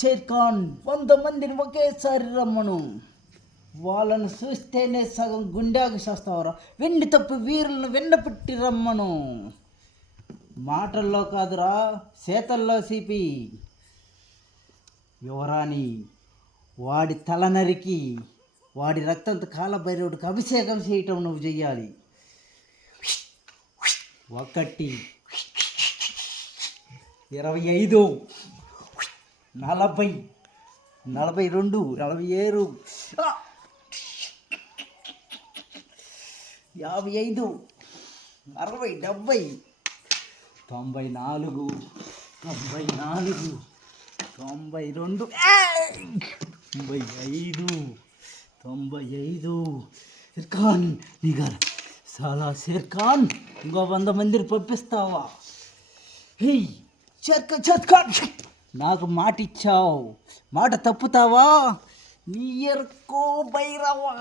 షేర్ఖాన్ 100 మందిని ఒకేసారి రమ్మను. వాళ్ళను చూస్తేనే సగం గుండెకు చేస్తావరా. వెండి తప్పు వీరులను వెన్నపెట్టి రమ్మను. మాటల్లో కాదురా, చేతల్లో సిపి. యువరాణి, వాడి తల నరికి వాడి రక్తంతో కాలభైరవుడికి అభిషేకం చేయటం నువ్వు చెయ్యాలి. 1 25 40 42 47 55 60 70 94 94 92 95 షేర్ఖాన్ నిగర్ సాలా షేర్ఖాన్, ఇంకో 100 మందిని పంపిస్తావా? హే షేర్ఖాన్, నాకు మాట ఇచ్చావు, మాట తప్పుతావా? నీ ఎరుకో భైరవా.